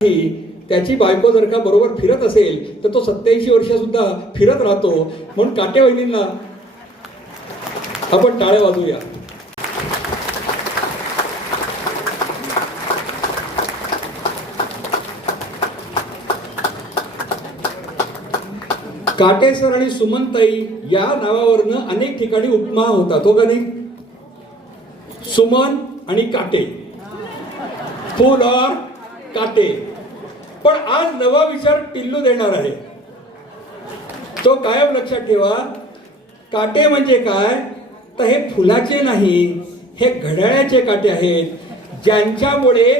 त्याची बायको जर का बरोबर फिरत असेल तर तो 87 वर्ष सुद्धा फिरत राहतो. म्हणून काटे वहिनींना आपण टाळ्या वाजवूया. काटे सर आणि सुमनताई या नावावरनं अनेक ठिकाणी उपमा होतात, हो का नाही? सुमन आणि काटे, फूल और काटे. पण आज नवा विचार टिल्लू देणार आहे, तो कायम लक्षात ठेवा. काटे म्हणजे काय तर हे फुलाचे नाही, हे घड्याळाचे काटे आहेत, ज्यांच्यामुळे